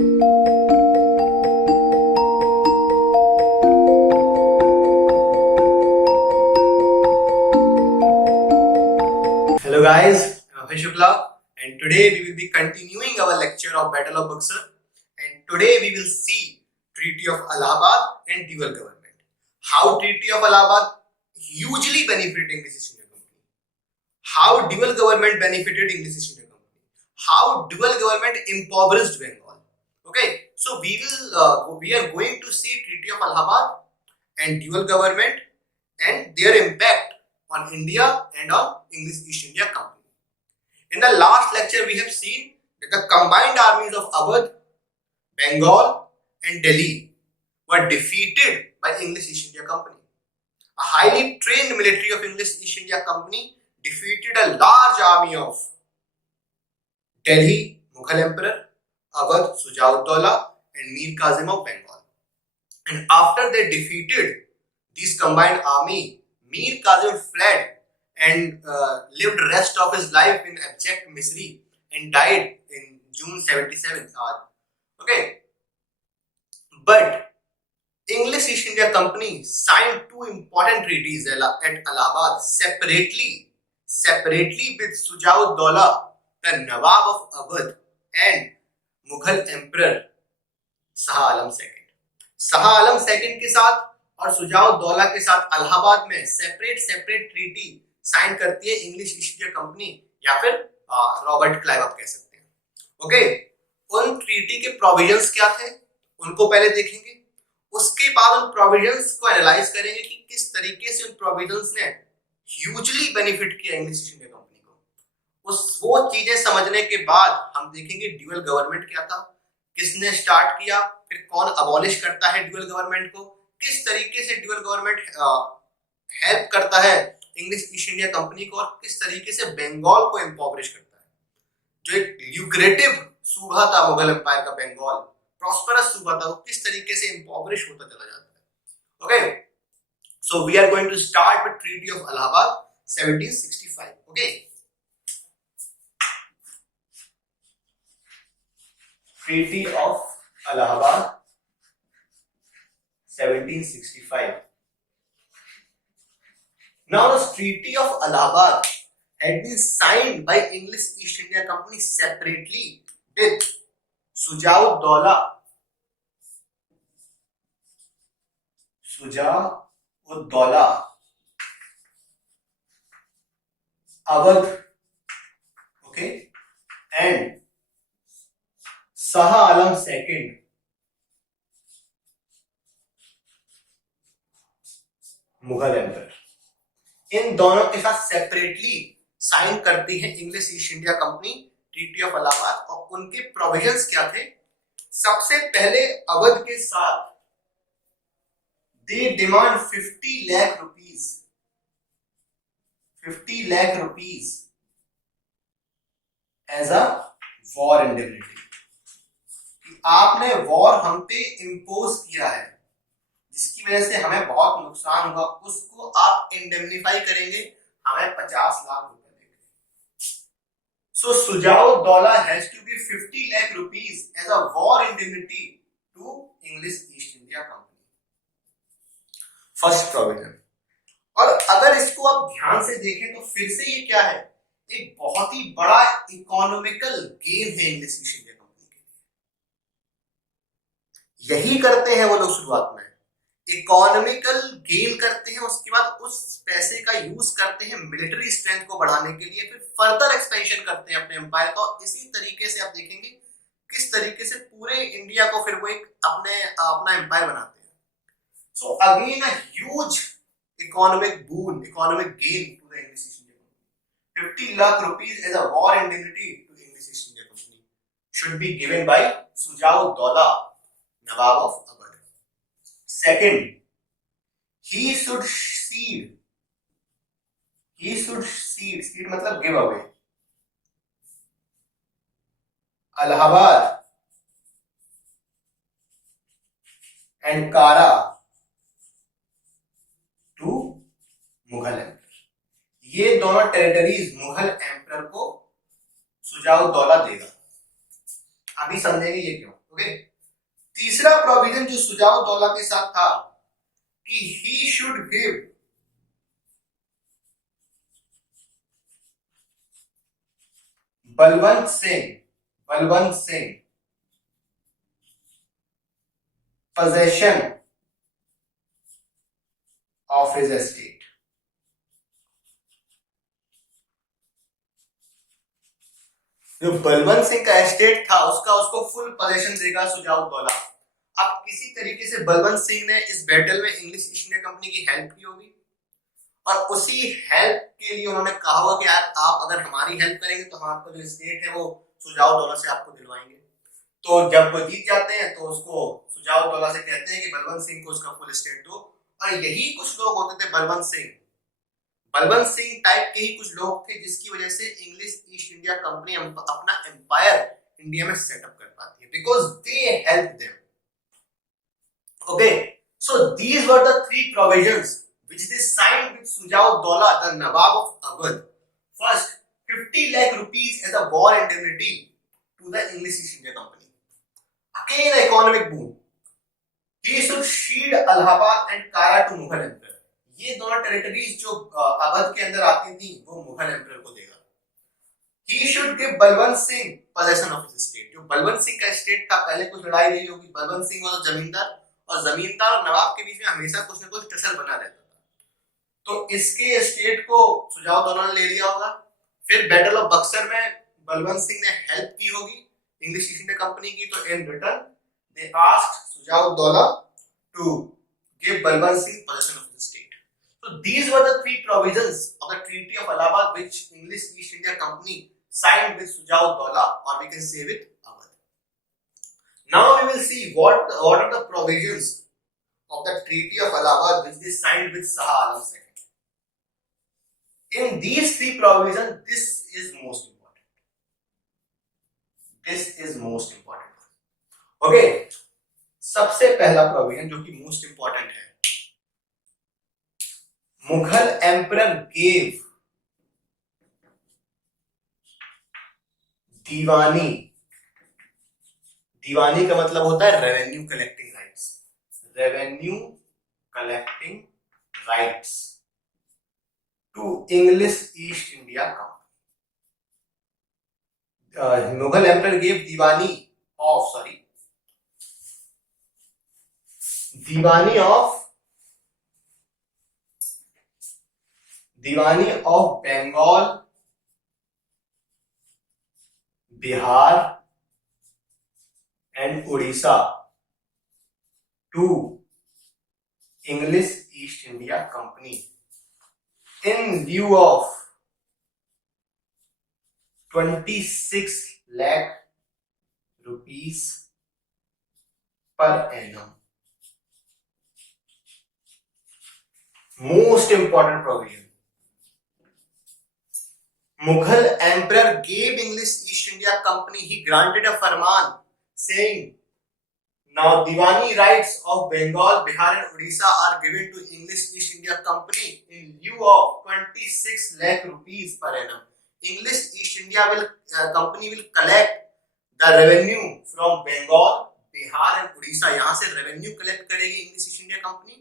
Hello guys, I'm Abhay Shukla and today we will be continuing our lecture of Battle of Buxar, and today we will see Treaty of Allahabad and dual government. How Treaty of Allahabad hugely benefited English East India Company. How dual government benefited English East India Company. How dual government impoverished Bengal. Okay, so we are going to see Treaty of Allahabad and dual government and their impact on India and on English East India Company. In the last lecture, we have seen that the combined armies of Awadh, Bengal and Delhi were defeated by English East India Company. A highly trained military of English East India Company defeated a large army of Delhi, Mughal Emperor, Awadh, Shuja-ud-Dawla and Mir Kazim of Bengal. And after they defeated these combined army, Mir Kazim fled and lived rest of his life in abject misery and died in June 77. Okay, but English East India Company signed two important treaties at Allahabad separately with Shuja-ud-Dawla, the Nawab of Awadh, and Mughal Emperor Shah Alam II. Shah Alam second के साथ और शुजा-उद-दौला के साथ इलाहाबाद में separate treaty sign करती है English East India company या फिर रॉबर्ट क्लाइव आप कह सकते हैं. ओके, उन ट्रीटी के प्रोविजंस क्या थे उनको पहले देखेंगे. उसके बाद उन प्रोविजंस को एनालाइज करेंगे कि किस तरीके से उन प्रोविजंस ने ह्यूजली बेनिफिट किया इंग्लिश ईस्ट इंडिया कंपनी को. वो चीजें समझने के बाद हम देखेंगे ड्यूअल गवर्नमेंट क्या था, किसने स्टार्ट किया, फिर कौन अबॉलिश करता है ड्यूअल गवर्नमेंट को, किस तरीके से ड्यूअल गवर्नमेंट हेल्प करता है इंग्लिश ईस्ट इंडिया कंपनी को, और किस तरीके से बंगाल को एम्पावरिश करता है. जो एक ल्यूक्रेटिव सूबा था मुगल एम्पायर का बंगाल, प्रॉस्परस सूबा था, वो किस तरीके से एम्पावरिश होता चला जाता है. Okay, so we are going to start with treaty of Allahabad 1765. Okay, Treaty of Allahabad 1765. Now the Treaty of Allahabad had been signed by English East India Company separately with Shuja-ud-Dawla, Awadh, okay, and Shah Alam second. Mughal emperor. इन दोनों के साथ separately sign करती है English East India Company treaty of Allahabad. और उनके provisions क्या थे? सबसे पहले अवध के साथ they demand 50 lakh rupees as a war indemnity. आपने वॉर हम पे इम्पोज किया है जिसकी वजह से हमें बहुत नुकसान हुआ, उसको आप इंडेमनिफाई करेंगे, हमें 50 लाख रुपए देंगे. So Shuja-ud-Daula has to give 50 lakh rupees as a war indemnity to English East India Company. First provision. और अगर इसको आप ध्यान से देखें तो फिर से ये क्या है, एक बहुत ही बड़ा इकोनॉमिकल गेन है इंग्लिश ईस्ट इंडिया. यही करते हैं वो लोग शुरुआत में, इकोनॉमिकल गेन करते हैं, उसके बाद उस पैसे का यूज करते हैं मिलिट्री स्ट्रेंथ को बढ़ाने के लिए, फिर फर्दर एक्सपेंशन करते हैं अपने एम्पायर का. और इसी तरीके से आप देखेंगे किस तरीके से पूरे इंडिया को फिर वो एक अपना एम्पायर बनाते हैं. So again a huge economic boon, economic gain to the English East India Company. 50 lakh rupees as a war indemnity to English East India Company should be given by Shuja-ud-Daula, Nawab of Awadh. Second, he should cede. Cede मतलब give away. Allahabad and Kara to Mughal emperor. ये दोनों territories Mughal emperor को शुजा-उद-दौला देगा. अभी समझेंगे ये क्यों. Okay. तीसरा प्रोविजन जो सुजाउद्दौला के साथ था कि he should give Balwant Singh possession of his estate। जो बलवंत सिंह का एस्टेट था उसका उसको फुल पोजेशन देगा सुजाउद्दौला। अब किसी तरीके से बलवंत सिंह ने इस बैटल में इंग्लिश ईस्ट इंडिया कंपनी की हेल्प की होगी और उसी हेल्प के लिए उन्होंने कहा होगा कि यार आप अगर हमारी हेल्प करेंगे तो हम आपका जो एस्टेट है वो सुजाउद्दौला से आपको दिलवाएंगे। तो जब वो जीत जाते हैं तो उसको सुजाउद्दौला से कहते हैं कि बलवंत सिंह को उसका फुल एस्टेट दो। और यही कुछ लोग होते थे बलवंत सिंह टाइप के ही कुछ लोग थे जिसकी वजह से इंग्लिश ईस्ट इंडिया कंपनी अपना एम्पायर इंडिया में सेटअप कर पाती है, because they help them. Okay, so these were the three provisions which they signed with Sujaud-Daula, the Nawab of Awadh. First, 50 lakh rupees as a war indemnity to the English East India Company. Again, economic boom. He should cede Allahabad and Kara to Mughal Emperor. ये दोनों territories जो अवध के अंदर आती थी वो Mughal emperor को देगा। He should give Balwant Singh possession of his estate। जो बलवंत सिंह का स्टेट था, पहले कुछ लड़ाई रही होगी, बलवंत सिंह वाला जमींदार और जमींदार और नवाब के बीच में हमेशा कुछ न कुछ टसल बना रहता था। तो इसके स्टेट को सुजाउद्दौला ने ले लिया होगा। फिर बैटल ऑफ बक्सर में बलवंत सिंह ने हेल्प की होगी इंग्लिश ईस्ट इंडिया कंपनी की, तो in return they asked Shujauddaula to give Balwant Singh possession of the state. So these were the three provisions of the Treaty of Allahabad which English East India Company signed with Sujaud-Daula, or we can say with Awadh. Now we will see what are the provisions of the Treaty of Allahabad which they signed with Shah Alam II. In these three provisions, this is most important. Okay, सबसे पहला provision जो कि most important है, Mughal emperor gave दीवानी का मतलब होता है revenue collecting rights to English East India Company. Mughal emperor gave diwani of Bengal, Bihar and Orissa to English East India Company in lieu of 26 lakh rupees per annum. Most important provision. Mughal emperor gave English East India Company, he granted a farman saying, now Diwani rights of Bengal, Bihar and Odisha are given to English East India Company in lieu of 26 lakh rupees per annum. English East India Company will collect the revenue from Bengal, Bihar and Odisha. यहाँ से revenue collect करेगी English East India Company।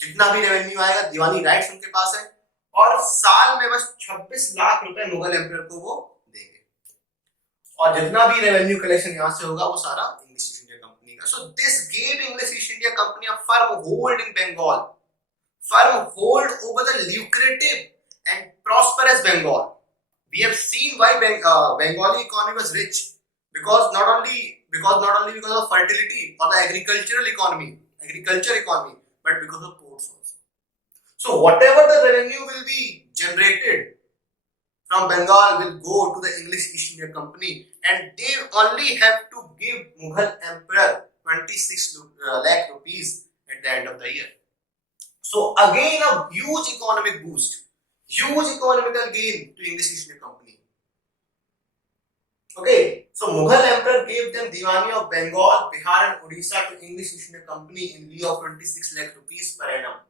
जितना भी revenue आएगा, दीवानी rights उनके पास है और साल में बस 26 लाख रुपए मुगल एम्परर को वो देंगे और जितना भी revenue collection यहाँ से होगा वो सारा English East India Company का। So this gave English East India Company a firm hold in Bengal, firm hold over the lucrative and prosperous Bengal. We have seen why Bengali economy was rich, because not only because of fertility or the agriculture economy, but because of ports also. So whatever the revenue will be generated from Bengal will go to the English East India Company, and they only have to give Mughal Emperor 26 lakh rupees at the end of the year. So again a huge economic boost, huge economical gain to English East India Company. Okay, so Mughal Emperor gave them Diwani of Bengal, Bihar and Odisha to English East India Company in lieu of 26 lakh rupees per annum.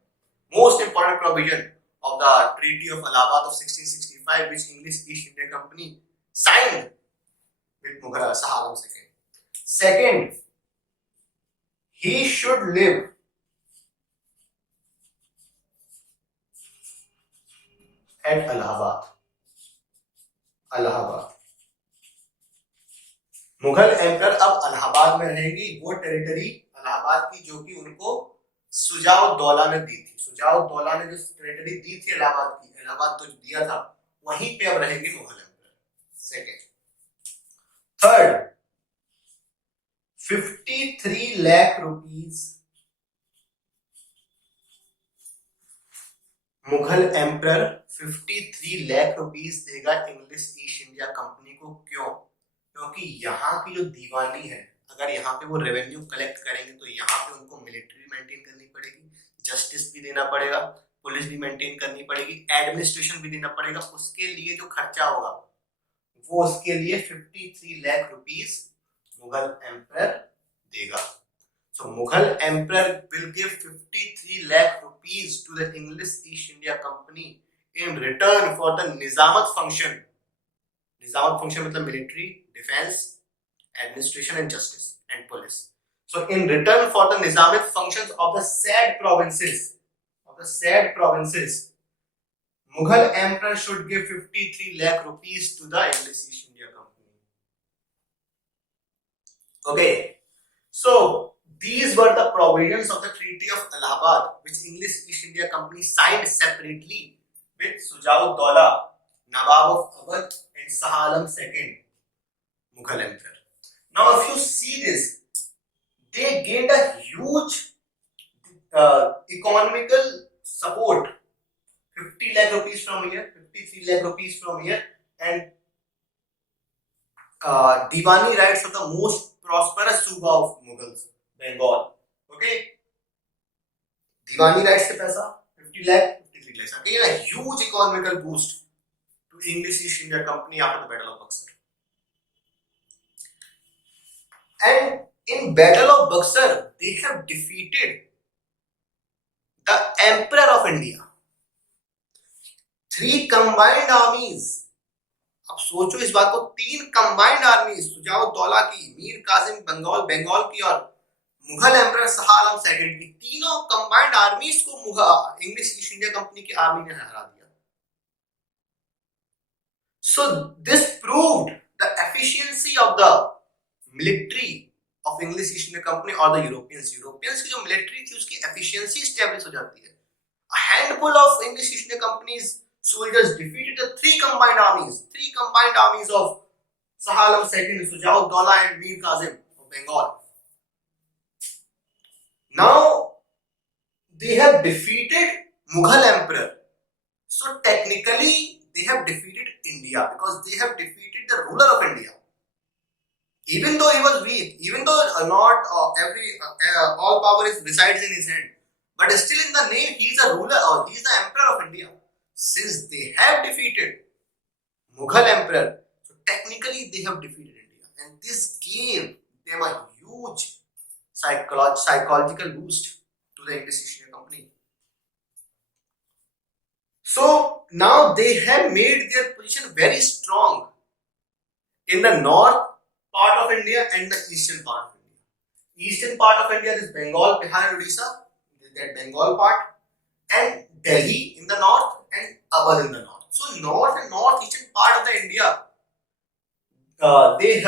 Most important provision of the Treaty of Allahabad of 1665, which English East India Company signed with Mughal Shah Alam II. Second, he should live at Allahabad. Allahabad. Mughal emperor अब इलाहाबाद में रहेंगी, वो territory Allahabad की जो कि उनको सुजाउद्दौला ने दी थी। सुजाउद्दौला ने जो टेरिटरी दी थी इलाहाबाद की, इलाहाबाद तो दिया था, वहीं पे अब रहेंगे Mughal emperor. Second. Third, 53 lakh rupees Mughal emperor 53 lakh rupees देगा इंग्लिश ईस्ट इंडिया कंपनी को। क्यों? क्योंकि यहाँ की जो दीवानी है, अगर यहाँ पे वो रेवेन्यू कलेक्ट करेंगे तो यहाँ पे उनको मिलिट्री मेंटेन करनी पड़ेगी, जस्टिस भी देना पड़ेगा, पुलिस भी मेंटेन करनी पड़ेगी, एडमिनिस्ट्रेशन भी देना पड़ेगा। उसके लिए जो खर्चा होगा वो उसके लिए 53 लाख रुपीस मुगल एम्पर देगा। So Mughal emperor will give 53 lakh rupees to the English East India Company in return for the Nizamat function. Nizamat function मतलब military, defense, administration and justice and police. So in return for the Nizamat functions of the said provinces, Mughal emperor should give 53 lakh rupees to the English East India Company. Okay, so these were the provisions of the Treaty of Allahabad, which English East India Company signed separately with Sujaud-Dawla, Nawab of Awadh, and Shah Alam II, Mughal Emperor. Now, if you see this, they gained a huge economical support. 50 lakh rupees from here, 53 lakh rupees from here, and Diwani rights of the most prosperous Suba of Mughals. Bengal. Okay, Deewani rights के पैसा 50 lakh 53 lakh again a huge economical boost to English East India Company after the Battle of Buxar. And in Battle of Buxar they have defeated the Emperor of India. 3 combined armies. अब सोचो इस बात को, 3 combined armies, Shuja-ud-Daula की, मीर कासिम बंगाल की और Mughal emperor Shah Alam II की, तीनों कंबाइंड आर्मीज को इंग्लिश ईस्ट इंडिया कंपनी की आर्मी ने हरा दिया। So this proved the efficiency of the military of English East India company और द यूरोपियंस की जो मिलिट्री थी उसकी एफिशिएंसी एस्टैब्लिश हो जाती है। A handful of English East India Company's soldiers defeated the 3 combined armies of Shah Alam II, Sujaud-Dawla and Mir Kazim of Bengal. Now they have defeated Mughal emperor. So technically they have defeated India because they have defeated the ruler of India. Even though he was weak, even though not all power resides in his hand, but still in the name he is a ruler or he is the emperor of India. Since they have defeated Mughal emperor, so technically they have defeated India, and this gave them a huge psychological boost to the English East India Company. So now they have made their position very strong in the north part of India and the eastern part of India. Eastern part of India is Bengal, Bihar and Odisha, that Bengal part, and Delhi in the north and Awadh in the north. So north and northeastern part of the India, they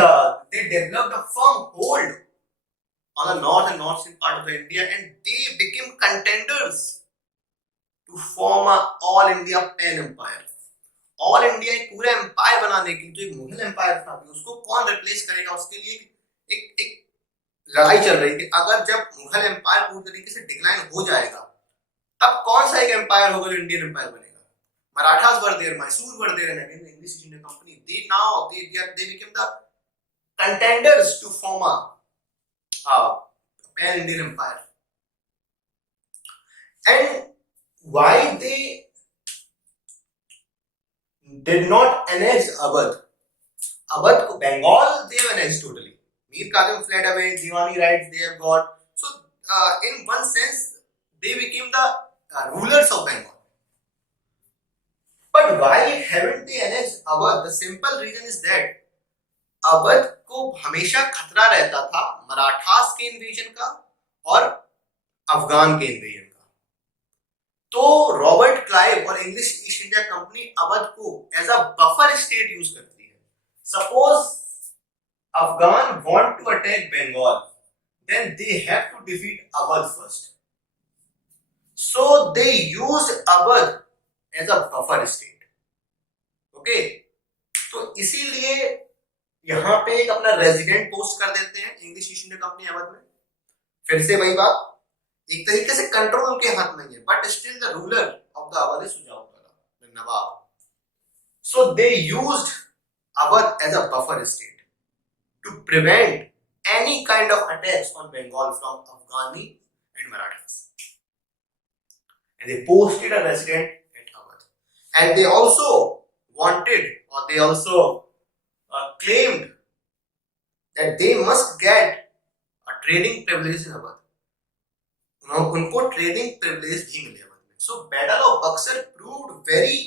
developed a firm hold on the north and northeastern part of the India, and they became contenders to form a all India pan empire. All India एक पूरा empire बनाने के लिए जो एक Mughal empire था उसको कौन रिप्लेस करेगा, उसके लिए एक लड़ाई चल रही थी। अगर जब मुगल एम्पायर पूरी तरीके से डिक्लाइन हो जाएगा तब कौन सा एक एम्पायर होगा जो इंडियन एम्पायर बनेगा। Marathas were there, Mysore were there, and again the English East India Company, they became the contenders to form a pan Indian empire. And why they did not annex Awadh को, Bengal they have annexed totally. Mir Kazim fled away, Diwani rights they have got. So in one sense they became the rulers of Bengal. But why haven't they annexed Awadh? The simple reason is that Awadh को हमेशा खतरा रहता था मराठास के invasion का और अफगान के invasion का। तो रॉबर्ट क्लाइव और English East India Company Awadh को as a buffer state use करती है। Suppose Afghan want to attack Bengal, then they have to defeat Awadh first. So they used Awadh as a buffer state. Okay? तो इसीलिए यहां पे एक अपना रेजिडेंट पोस्ट कर देते हैं English East India Company Awadh में। फिर से वही बात, एक तरीके से कंट्रोल उनके हाथ में है, but still the ruler of the Awadh is Shujauddaula, the nawab. So they used Awadh as a buffer state to prevent any kind of attacks on Bengal from Afghani and Marathas. And they posted a resident at Awadh. And they also wanted, or they also claimed that they must get a trading privilege in Awadh. उनको trading privilege भी मिले अवध में. So Battle of Buxar proved very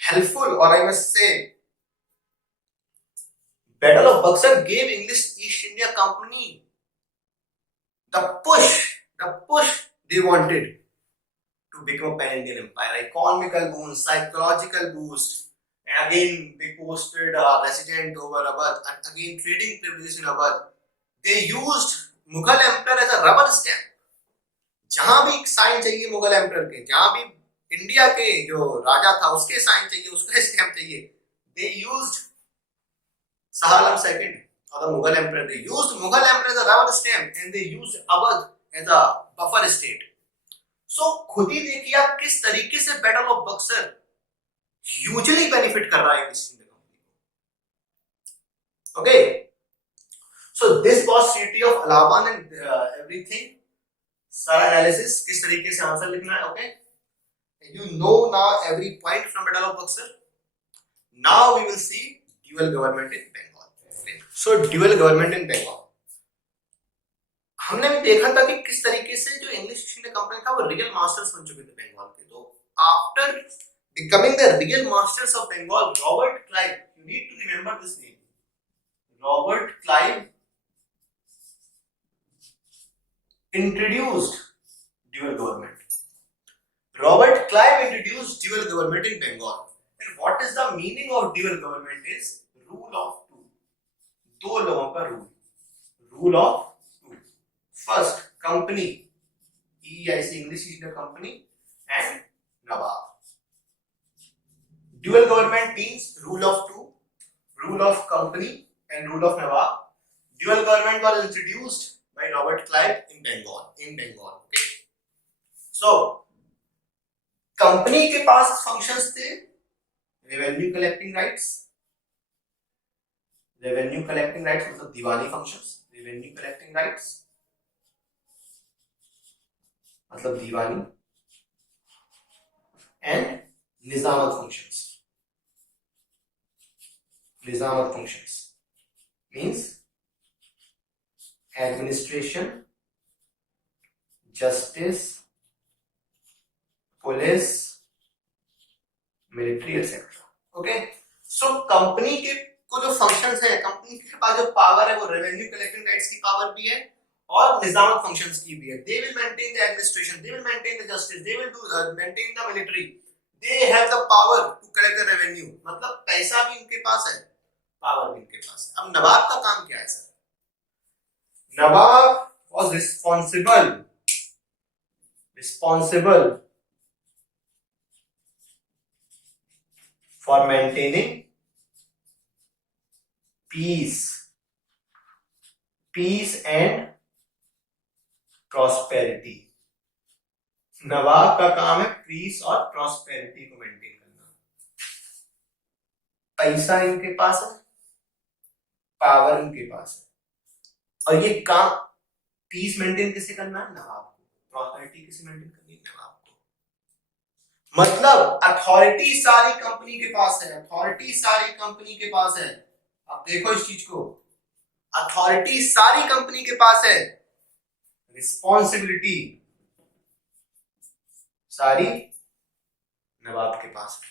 helpful, or I must say, Battle of Buxar gave English East India Company the push they wanted to become a pan-Indian empire. Economical boost, psychological boost, and again they posted a resident over Awadh, and again trading privilege in Awadh. They used Mughal emperor as a rubber stamp. जहां भी sign चाहिए Mughal emperor के, जहां भी India के जो राजा था उसके साइन चाहिए, उसका स्टैम्प चाहिए, they used Shah Alam II or the Mughal emperor. They used Mughal emperor as a rubber stamp and they used Awadh as a buffer state. So खुद ही देखिए आप किस तरीके से battle of Buxar hugely benefit कर रहा है इंग्लिश इंडिया कंपनी को। Okay, so this was city of Allahabad and everything. सारा एनालिसिस किस तरीके से आंसर लिखना है। Okay, you know now every point from battle of Buxar. Now we will see dual government in Bengal. So dual government in Bengal, हमने भी देखा था कि किस तरीके से जो इंग्लिश ईस्ट इंडिया कंपनी था वो रियल मास्टर्स बन चुके थे बंगाल के। तो after becoming the real masters of Bengal, Robert Clive, you need to remember this name, Robert Clive introduced dual government. Robert Clive introduced dual government in Bengal. And what is the meaning of dual government is rule of two. दो लोगों का rule, rule of two. First company, EIC English East India Company and nawab. Dual government means rule of two, rule of company and rule of nawab. Dual government was introduced by Robert Clive in Bengal. Okay, so company के पास functions थे revenue collecting rights, revenue collecting rights मतलब diwani functions, revenue collecting rights मतलब diwani, and nizamat functions. Nizamat functions means administration, justice, police, military etcetera. Okay, so company के को जो functions है, company के पास जो पावर है वो रेवेन्यू कलेक्टिंग राइट्स की पावर भी है और निजामत फंक्शंस की भी है। They will maintain the administration, they will maintain the justice, they will maintain the military, they have the power to collect the revenue. मतलब पैसा भी उनके पास है, पावर भी उनके पास है। अब नवाब का काम क्या है sir? Nawab was responsible for maintaining peace and prosperity. नवाब का काम है पीस और प्रॉस्पेरिटी को मेंटेन करना। पैसा इनके पास है, पावर इनके पास है, और ये काम पीस मेंटेन किसे करना है? नवाब को। प्रॉस्पेरिटी किसे मेंटेन करनी है? नवाब को। मतलब अथॉरिटी सारी कंपनी के पास है, अथॉरिटी सारी कंपनी के पास है। अब देखो इस चीज को, अथॉरिटी सारी कंपनी के पास है, रिस्पॉन्सिबिलिटी सारी नवाब के पास है।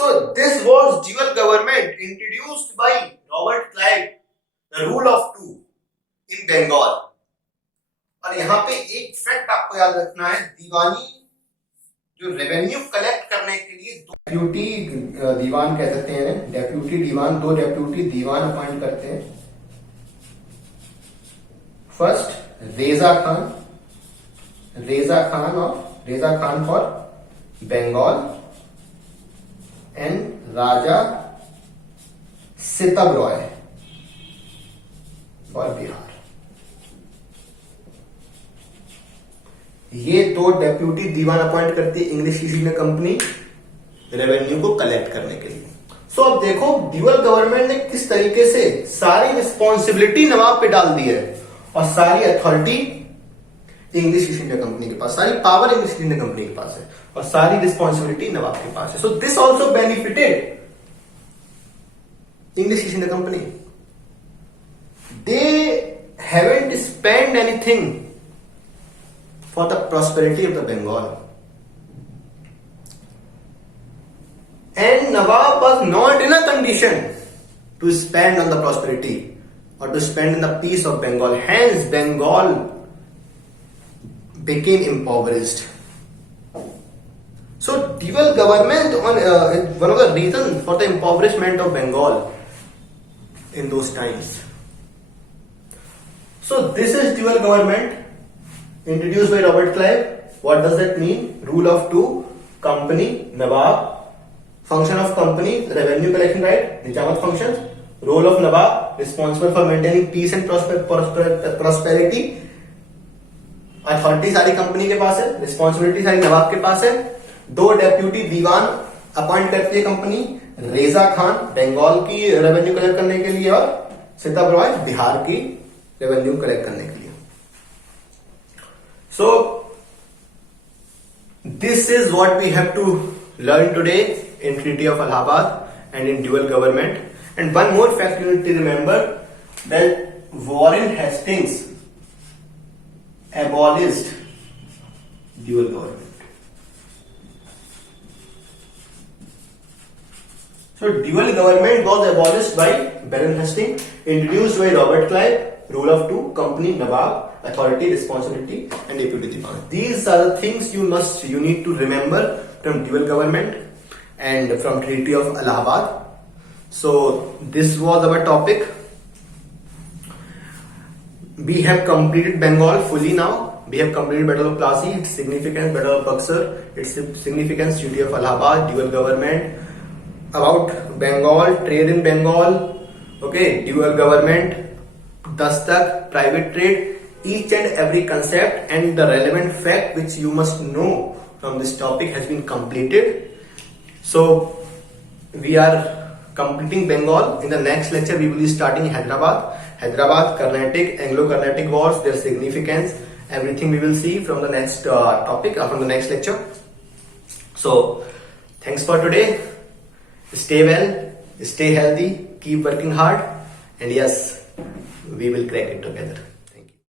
So this was dual government introduced by Robert Clive, the rule of two in Bengal. और यहाँ पे एक फैक्ट आपको याद रखना है, दीवानी जो रेवेन्यू कलेक्ट करने के लिए डेप्यूटी दीवान कह सकते हैं, डेप्यूटी दीवान, दो डेप्यूटी दीवान अपॉइंट करते हैं. First Reza Khan for Bengal and Raja Sitab Roy for Bihar. ये दो डेप्यूटी दीवान अपॉइंट करती है English East India Company revenue को कलेक्ट करने के लिए. सो अब देखो ड्यूअल गवर्नमेंट ने किस तरीके से सारी रिस्पॉन्सिबिलिटी नवाब पे डाल दी है और सारी authority English East India company के पास, सारी power English East India company के पास है और सारी रिस्पॉन्सिबिलिटी नवाब के पास है. So this also benefited English East India company. They haven't spend anything for the prosperity of the Bengal, and Nawab was not in a condition to spend on the prosperity or to spend in the peace of Bengal. Hence Bengal became impoverished. So dual government one of the reasons for the impoverishment of Bengal in those times. So this is dual government introduced by Robert Clive. What does that mean? Rule of two, company, Nawab. Function of company, revenue collection right, Nijamat functions. Role of Nawab, responsible for maintaining peace and prosperity. Authority सारी company के पास है, responsibility सारी नवाब के पास है. दो deputy diwan appoint करती है company, रेजा खान बंगाल की रेवेन्यू कलेक्ट करने के लिए और सितब रॉय बिहार की रेवेन्यू कलेक्ट करने के लिए. So this is what we have to learn today in Treaty of Allahabad and in dual government. And one more fact you need to remember, that Warren Hastings abolished dual government. So dual government was abolished by Warren Hastings, introduced by Robert Clive. Rule of two, company, Nawab, authority, responsibility, and deputy divan. These are the things you need to remember from dual government and from Treaty of Allahabad. So this was our topic. We have completed Bengal fully now. We have completed Battle of Plassey, its significance, Battle of Buxar, its significance, Treaty of Allahabad, dual government, about Bengal, trade in Bengal, okay, dual government, Dastak, private trade, each and every concept and the relevant fact which you must know from this topic has been completed. So we are completing Bengal. In the next lecture we will be starting Hyderabad, Carnatic, Anglo-Carnatic wars, their significance, everything we will see from the next topic from the next lecture. So thanks for today. Stay well, stay healthy, keep working hard, and yes, we will crack it together.